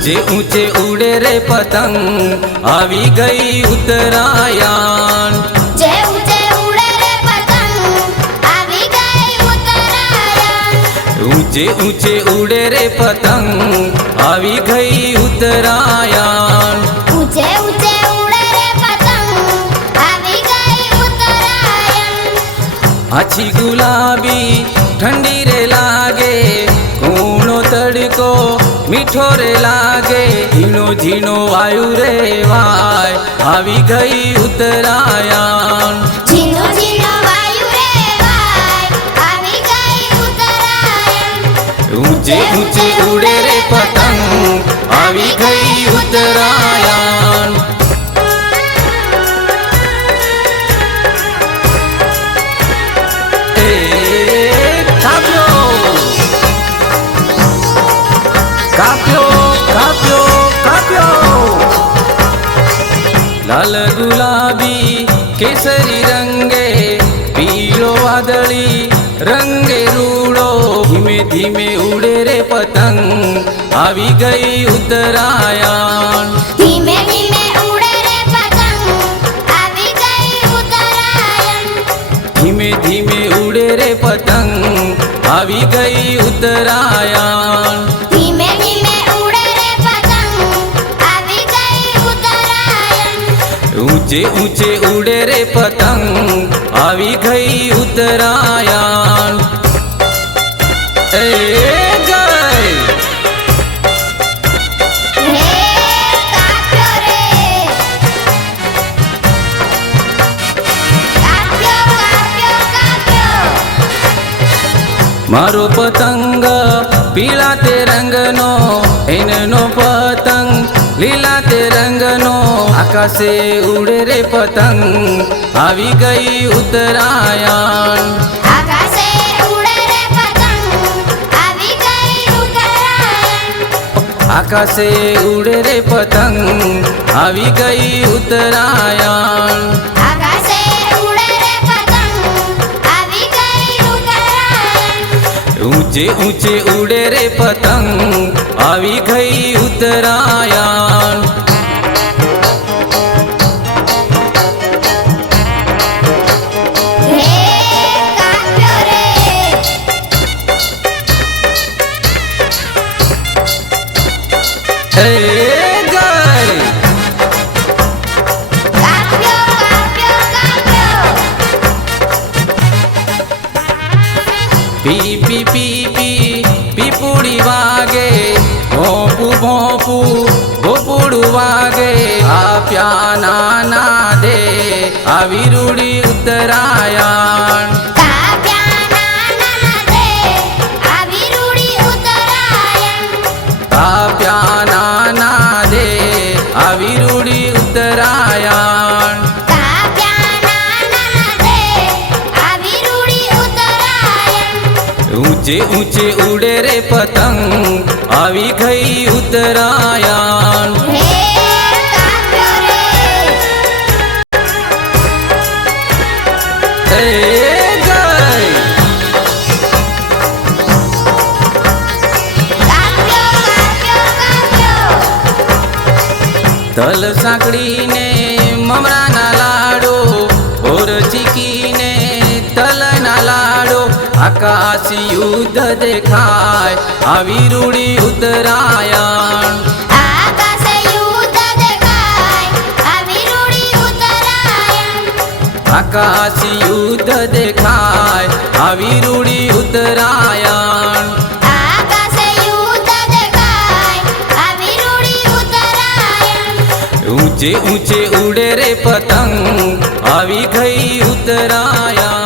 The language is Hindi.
ઊંચે ઊંચે ઉડે રે પતંગ આવી ગઈ ઉત્તરાયણ. જે ઊંચે ઉડે રે પતંગ આવી ગઈ ઉત્તરાયણ. ઊંચે ઊંચે ઉડે રે પતંગ આવી ગઈ ઉત્તરાયણ. ઊંચે ઊંચે ઉડે રે પતંગ આવી ગઈ ઉત્તરાયણ. આછી ગુલાબી ઠંડી રે મીઠો રે લાગે ઝીણો ઝીણો વાયુ રે વાય આવી ગઈ ઉત્તરાયણ ઝીણો ઝીણો વાયુ રે વાય આવી ગઈ ઉત્તરાયણ ઊંચે ઊંચે ઉડે રે પતંગ આવી ગઈ ઉત્તરાયણ काप्यो काप्यो काप्यो लाल गुलाबी केसरी रंगे पीलो वादळी रंगे रूडो धीमे धीमे उड़े रे पतंग आवी गई उत्तरायण। धीमे धीमे उड़े रे पतंग आवी गई उत्तरायण। धीमे धीमे उड़े रे पतंग आवी गई उत्तरायण। જે ઊંચે ઉડે રે પતંગ, આવી ગઈ ઉતરાયાણ મારો પતંગ પીળા તે રંગનો, એનનો પતંગ લીલા તે રંગનો આકાશે ઉડે રે પતંગ આવી ગઈ ઉત્તરાયણ આકાશે ઉડે રે પતંગ આવી ગઈ ઉત્તરાયણ जे ऊँचे उड़े रे पतंग आवी गई उत्तरायण। Hey પી પી પી પી પીપુડી વાગે. ભોપુ ભોપુ, ભોપુડું વાગે. આપ્યા નાના દે આવી રૂડી ઉત્તરાયણ. ઊંચે ઊંચે ઉડે રે પતંગ આવી ગઈ ઉતરાયણ તલ સાંકળીને આકાશ યુદ્ધ દેખાય આવી રૂડી ઉત્તરાયણ આકાશે યુદ્ધ દેખાય આવી રૂડી ઉત્તરાયણ આકાશ યુદ્ધ દેખાય આવી રૂડી ઉત્તરાયણ આકાશે યુદ્ધ દેખાય આવી રૂડી ઉત્તરાયણ ઊંચે ઊંચે ઉડે રે પતંગ આવી ગઈ ઉત્તરાયણ